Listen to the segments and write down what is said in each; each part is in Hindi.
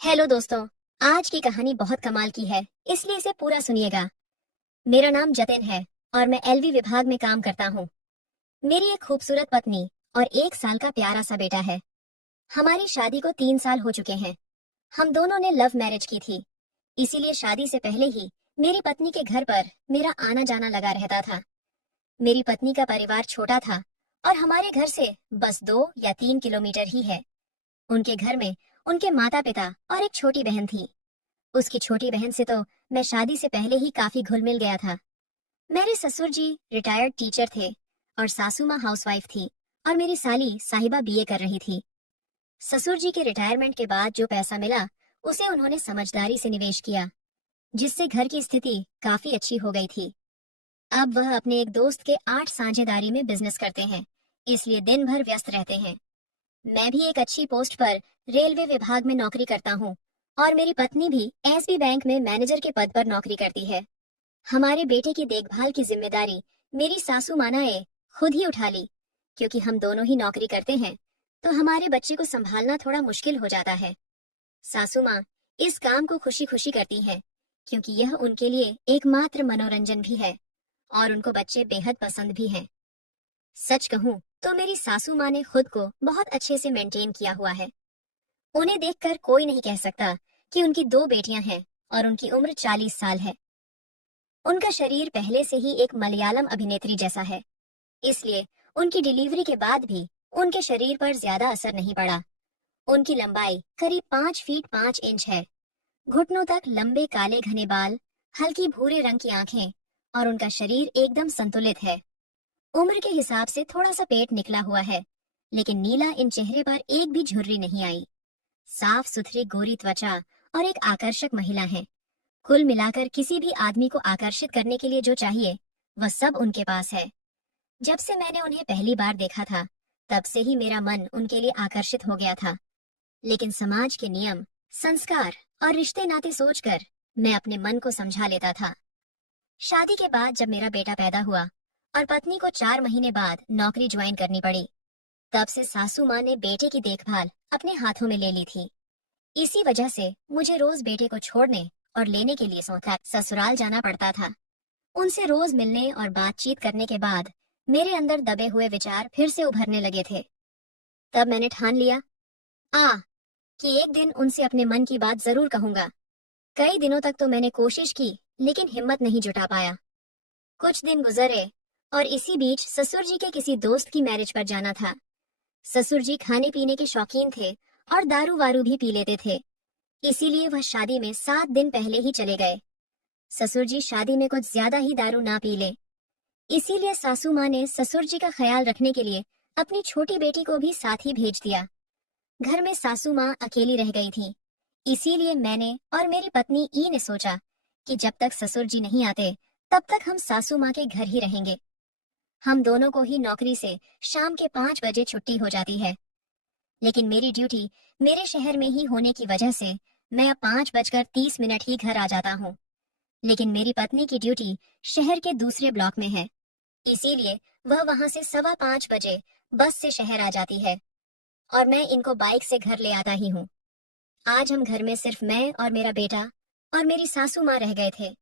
हेलो दोस्तों। आज की कहानी बहुत कमाल की है, इसलिए इसे पूरा सुनिएगा। मेरा नाम जतिन है और मैं एलवी विभाग में काम करता हूँ। मेरी एक खूबसूरत पत्नी और 1 साल का प्यारा सा बेटा है। हमारी शादी को 3 साल हो चुके हैं। हम दोनों ने लव मैरिज की थी, इसीलिए शादी से पहले ही मेरी पत्नी के घर पर मेरा आना जाना लगा रहता था। मेरी पत्नी का परिवार छोटा था और हमारे घर से बस 2 या 3 किलोमीटर ही है। उनके घर में उनके माता पिता और एक छोटी बहन थी। उसकी छोटी बहन से तो मैं शादी से पहले ही काफी घुल मिल गया था। मेरे ससुर जी रिटायर्ड टीचर थे और सासू माँ हाउसवाइफ थी और मेरी साली साहिबा बीए कर रही थी। ससुर जी के रिटायरमेंट के बाद जो पैसा मिला उसे उन्होंने समझदारी से निवेश किया, जिससे घर की स्थिति काफी अच्छी हो गई थी। अब वह अपने एक दोस्त के 8 साझेदारी में बिजनेस करते हैं, इसलिए दिन भर व्यस्त रहते हैं। मैं भी एक अच्छी पोस्ट पर रेलवे विभाग में नौकरी करता हूँ और मेरी पत्नी भी एसबी बैंक में मैनेजर के पद पर नौकरी करती है। हमारे बेटे की देखभाल की जिम्मेदारी मेरी सासू माँ ने खुद ही उठा ली, क्योंकि हम दोनों ही नौकरी करते हैं तो हमारे बच्चे को संभालना थोड़ा मुश्किल हो जाता है। सासू माँ इस काम को खुशी खुशी करती है, क्योंकि यह उनके लिए एकमात्र मनोरंजन भी है और उनको बच्चे बेहद पसंद भी हैं। सच कहूँ तो मेरी सासू माँ ने खुद को बहुत अच्छे से मेंटेन किया हुआ है। उन्हें देखकर कोई नहीं कह सकता कि उनकी 2 बेटियां हैं और उनकी उम्र 40 साल है। उनका शरीर पहले से ही एक मलयालम अभिनेत्री जैसा है, इसलिए उनकी डिलीवरी के बाद भी उनके शरीर पर ज्यादा असर नहीं पड़ा। उनकी लंबाई करीब 5 फीट 5 इंच है। घुटनों तक लंबे काले घने बाल, हल्की भूरे रंग की आंखें और उनका शरीर एकदम संतुलित है। उम्र के हिसाब से थोड़ा सा पेट निकला हुआ है, लेकिन नीला इन चेहरे पर एक भी झुर्री नहीं आई। साफ सुथरी गोरी त्वचा और एक आकर्षक महिला है। कुल मिलाकर किसी भी आदमी को आकर्षित करने के लिए जो चाहिए वह सब उनके पास है। जब से मैंने उन्हें पहली बार देखा था तब से ही मेरा मन उनके लिए आकर्षित हो गया था, लेकिन समाज के नियम, संस्कार और रिश्ते नाते सोचकर मैं अपने मन को समझा लेता था। शादी के बाद जब मेरा बेटा पैदा हुआ और पत्नी को 4 महीने बाद नौकरी ज्वाइन करनी पड़ी, तब से सासू माँ ने बेटे की देखभाल अपने हाथों में ले ली थी। इसी वजह से मुझे रोज बेटे को छोड़ने और लेने के लिए ससुराल जाना पड़ता था। उनसे रोज मिलने और बातचीत करने के बाद मेरे अंदर दबे हुए विचार फिर से उभरने लगे थे। तब मैंने ठान लिया कि एक दिन उनसे अपने मन की बात जरूर कहूंगा। कई दिनों तक तो मैंने कोशिश की, लेकिन हिम्मत नहीं जुटा पाया। कुछ दिन गुजरे और इसी बीच ससुर जी के किसी दोस्त की मैरिज पर जाना था। ससुर जी खाने पीने के शौकीन थे और दारू वारू भी पी लेते थे, इसीलिए वह शादी में 7 दिन पहले ही चले गए। ससुर जी शादी में कुछ ज्यादा ही दारू ना पी ले, इसीलिए सासू माँ ने ससुर जी का ख्याल रखने के लिए अपनी छोटी बेटी को भी साथ ही भेज दिया। घर में सासू माँ अकेली रह गई थी, इसीलिए मैंने और मेरी पत्नी ई ने सोचा कि जब तक ससुर जी नहीं आते तब तक हम सासू माँ के घर ही रहेंगे। हम दोनों को ही नौकरी से शाम के 5 बजे छुट्टी हो जाती है, लेकिन मेरी ड्यूटी मेरे शहर में ही होने की वजह से मैं अब 5:30 ही घर आ जाता हूँ। लेकिन मेरी पत्नी की ड्यूटी शहर के दूसरे ब्लॉक में है, इसीलिए वह वहां से 5:15 बस से शहर आ जाती है और मैं इनको बाइक से घर ले आता ही हूँ। आज हम घर में सिर्फ मैं और मेरा बेटा और मेरी सासू माँ रह गए थे।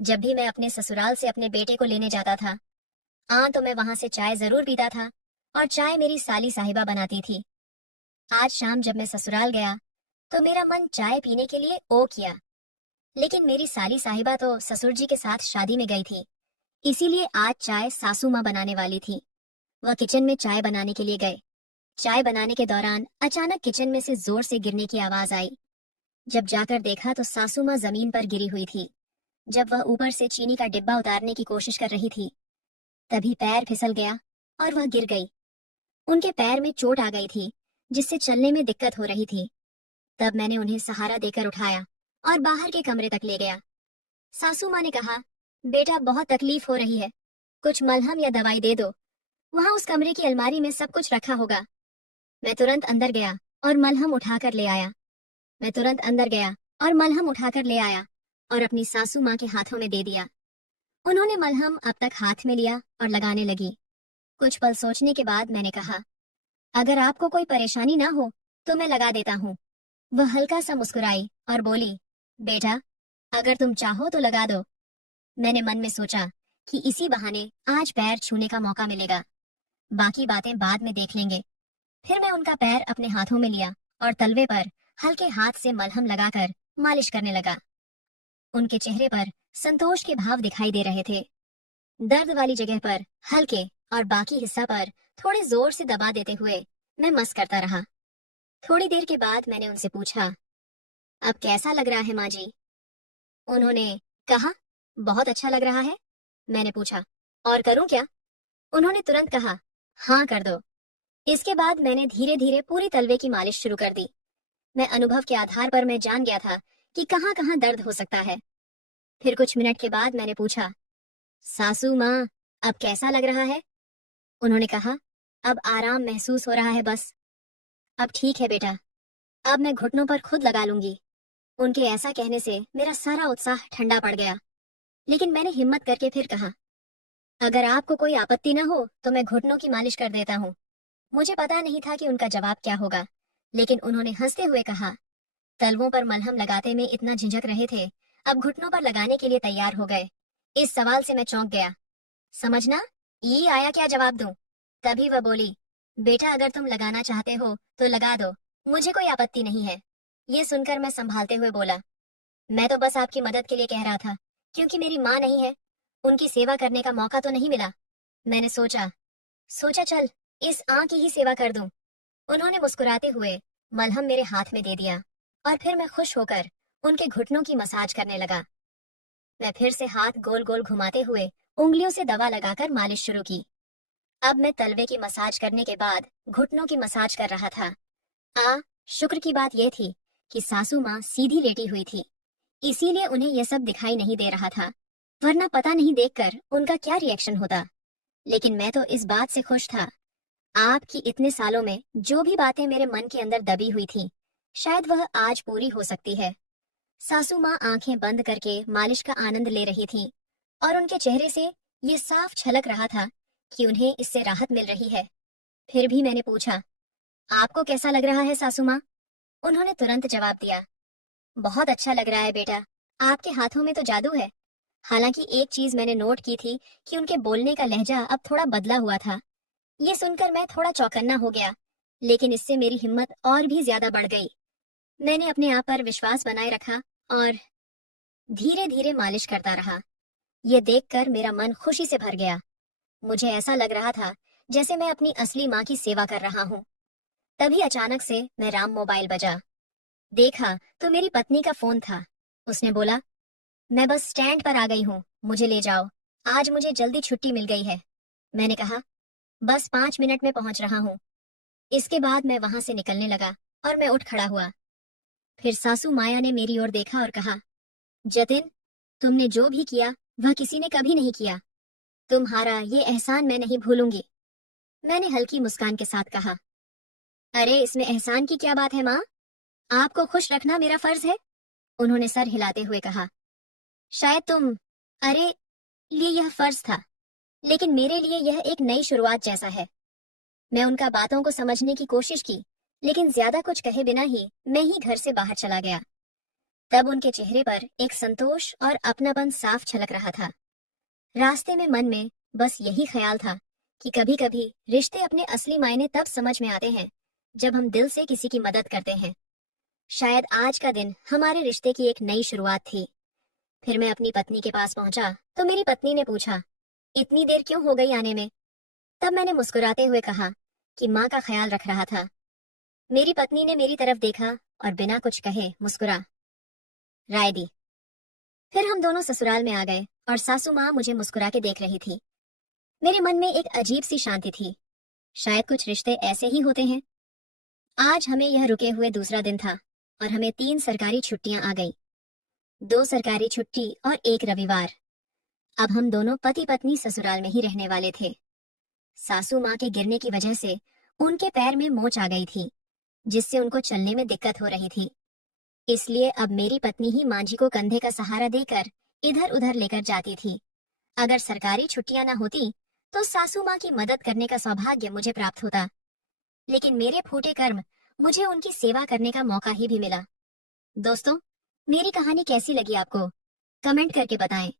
जब भी मैं अपने ससुराल से अपने बेटे को लेने जाता था, तो मैं वहां से चाय जरूर पीता था और चाय मेरी साली साहिबा बनाती थी। आज शाम जब मैं ससुराल गया तो मेरा मन चाय पीने के लिए ओ किया, लेकिन मेरी साली साहिबा तो ससुर जी के साथ शादी में गई थी, इसीलिए आज चाय सासू माँ बनाने वाली थी। वह किचन में चाय बनाने के लिए गए। चाय बनाने के दौरान अचानक किचन में से जोर से गिरने की आवाज आई। जब जाकर देखा तो सासू माँ जमीन पर गिरी हुई थी। जब वह ऊपर से चीनी का डिब्बा उतारने की कोशिश कर रही थी, तभी पैर फिसल गया और वह गिर गई। उनके पैर में चोट आ गई थी, जिससे चलने में दिक्कत हो रही थी। तब मैंने उन्हें सहारा देकर उठाया और बाहर के कमरे तक ले गया। सासू माँ ने कहा, बेटा बहुत तकलीफ हो रही है, कुछ मलहम या दवाई दे दो, वहाँ उस कमरे की अलमारी में सब कुछ रखा होगा। मैं तुरंत अंदर गया और मलहम उठाकर ले आया। और अपनी सासू माँ के हाथों में दे दिया। उन्होंने मलहम अब तक हाथ में लिया और लगाने लगी। कुछ पल सोचने के बाद मैंने कहा, अगर आपको कोई परेशानी ना हो तो मैं लगा देता हूँ। वह हल्का सा मुस्कुराई और बोली, बेटा, अगर तुम चाहो तो लगा दो। मैंने मन में सोचा कि इसी बहाने आज पैर छूने का मौका मिलेगा, बाकी बातें बाद में देख लेंगे। फिर मैं उनका पैर अपने हाथों में लिया और तलवे पर हल्के हाथ से मलहम लगाकर मालिश करने लगा। उनके चेहरे पर संतोष के भाव दिखाई दे रहे थे। दर्द वाली जगह पर हल्के और बाकी हिस्सा पर थोड़े जोर से दबा देते हुए मैं मस करता रहा। थोड़ी देर के बाद मैंने उनसे पूछा, अब कैसा लग रहा है माँ जी? उन्होंने कहा, बहुत अच्छा लग रहा है। मैंने पूछा, और करूं क्या? उन्होंने तुरंत कहा, हाँ कर दो। इसके बाद मैंने धीरे धीरे पूरी तलवे की मालिश शुरू कर दी। मैं अनुभव के आधार पर मैं जान गया था कि कहाँ कहाँ दर्द हो सकता है। फिर कुछ मिनट के बाद मैंने पूछा, सासू माँ, अब कैसा लग रहा है? उन्होंने कहा, अब आराम महसूस हो रहा है बस। अब ठीक है बेटा, अब मैं घुटनों पर खुद लगा लूंगी। उनके ऐसा कहने से मेरा सारा उत्साह ठंडा पड़ गया, लेकिन मैंने हिम्मत करके फिर कहा, अगर आपको कोई आपत्ति न हो तो मैं घुटनों की मालिश कर देता हूँ। मुझे पता नहीं था कि उनका जवाब क्या होगा, लेकिन उन्होंने हंसते हुए कहा, तलवों पर मलहम लगाते में इतना झिझक रहे थे, अब घुटनों पर लगाने के लिए तैयार हो गए। इस सवाल से मैं चौंक गया। समझना, ये आया क्या जवाब दूं? तभी वह बोली, बेटा, अगर तुम लगाना चाहते हो तो लगा दो, मुझे कोई आपत्ति नहीं है। ये सुनकर मैं संभालते हुए बोला, मैं तो बस आपकी मदद के लिए कह रहा था, क्योंकि मेरी माँ नहीं है, उनकी सेवा करने का मौका तो नहीं मिला। मैंने सोचा सोचा चल इस आँ की ही सेवा कर दूं। उन्होंने मुस्कुराते हुए मलहम मेरे हाथ में दे दिया और फिर मैं खुश होकर उनके घुटनों की मसाज करने लगा। मैं फिर से हाथ गोल गोल घुमाते हुए उंगलियों से दवा लगाकर मालिश शुरू की। अब मैं तलवे की मसाज करने के बाद घुटनों की मसाज कर रहा था। शुक्र की बात यह थी कि सासू माँ सीधी लेटी हुई थी, इसीलिए उन्हें यह सब दिखाई नहीं दे रहा था, वरना पता नहीं देखकर उनका क्या रिएक्शन होता। लेकिन मैं तो इस बात से खुश था। आपकी इतने सालों में जो भी बातें मेरे मन के अंदर दबी हुई थी, शायद वह आज पूरी हो सकती है। सासू माँ आंखें बंद करके मालिश का आनंद ले रही थी और उनके चेहरे से ये साफ झलक रहा था कि उन्हें इससे राहत मिल रही है। फिर भी मैंने पूछा, आपको कैसा लग रहा है सासू माँ? उन्होंने तुरंत जवाब दिया, बहुत अच्छा लग रहा है बेटा, आपके हाथों में तो जादू है। हालांकि एक चीज मैंने नोट की थी कि उनके बोलने का लहजा अब थोड़ा बदला हुआ था। ये सुनकर मैं थोड़ा चौकन्ना हो गया, लेकिन इससे मेरी हिम्मत और भी ज्यादा बढ़ गई। मैंने अपने आप पर विश्वास बनाए रखा और धीरे धीरे मालिश करता रहा। ये देखकर मेरा मन खुशी से भर गया। मुझे ऐसा लग रहा था जैसे मैं अपनी असली माँ की सेवा कर रहा हूँ। तभी अचानक से मेरा मोबाइल बजा। देखा तो मेरी पत्नी का फोन था। उसने बोला, मैं बस स्टैंड पर आ गई हूँ, मुझे ले जाओ, आज मुझे जल्दी छुट्टी मिल गई है। मैंने कहा, बस 5 मिनट में पहुंच रहा हूँ। इसके बाद मैं वहां से निकलने लगा और मैं उठ खड़ा हुआ। फिर सासू माया ने मेरी ओर देखा और कहा, जतिन, तुमने जो भी किया वह किसी ने कभी नहीं किया। तुम्हारा ये एहसान मैं नहीं भूलूंगी। मैंने हल्की मुस्कान के साथ कहा, अरे इसमें एहसान की क्या बात है माँ, आपको खुश रखना मेरा फर्ज है। उन्होंने सर हिलाते हुए कहा, शायद तुम अरे लिए यह फर्ज था, लेकिन मेरे लिए यह एक नई शुरुआत जैसा है। मैं उनका बातों को समझने की कोशिश की, लेकिन ज्यादा कुछ कहे बिना ही मैं ही घर से बाहर चला गया। तब उनके चेहरे पर एक संतोष और अपनापन साफ झलक रहा था। रास्ते में मन में बस यही ख्याल था कि कभी कभी रिश्ते अपने असली मायने तब समझ में आते हैं जब हम दिल से किसी की मदद करते हैं। शायद आज का दिन हमारे रिश्ते की एक नई शुरुआत थी। फिर मैं अपनी पत्नी के पास पहुंचा तो मेरी पत्नी ने पूछा, इतनी देर क्यों हो गई आने में? तब मैंने मुस्कुराते हुए कहा कि माँ का ख्याल रख रहा था। मेरी पत्नी ने मेरी तरफ देखा और बिना कुछ कहे मुस्कुरा राय दी। फिर हम दोनों ससुराल में आ गए और सासू माँ मुझे मुस्कुरा के देख रही थी। मेरे मन में एक अजीब सी शांति थी। शायद कुछ रिश्ते ऐसे ही होते हैं। आज हमें यह रुके हुए दूसरा दिन था और हमें 3 सरकारी छुट्टियां आ गई, 2 सरकारी छुट्टी और 1 रविवार। अब हम दोनों पति पत्नी ससुराल में ही रहने वाले थे। सासू माँ के गिरने की वजह से उनके पैर में मोच आ गई थी, जिससे उनको चलने में दिक्कत हो रही थी। इसलिए अब मेरी पत्नी ही माँ जी को कंधे का सहारा देकर इधर उधर लेकर जाती थी। अगर सरकारी छुट्टियां न होती तो सासू माँ की मदद करने का सौभाग्य मुझे प्राप्त होता, लेकिन मेरे फूटे कर्म मुझे उनकी सेवा करने का मौका ही भी मिला। दोस्तों, मेरी कहानी कैसी लगी आपको? कमेंट करके बताएं।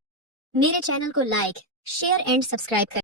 मेरे चैनल को लाइक, शेयर एंड सब्सक्राइब करें।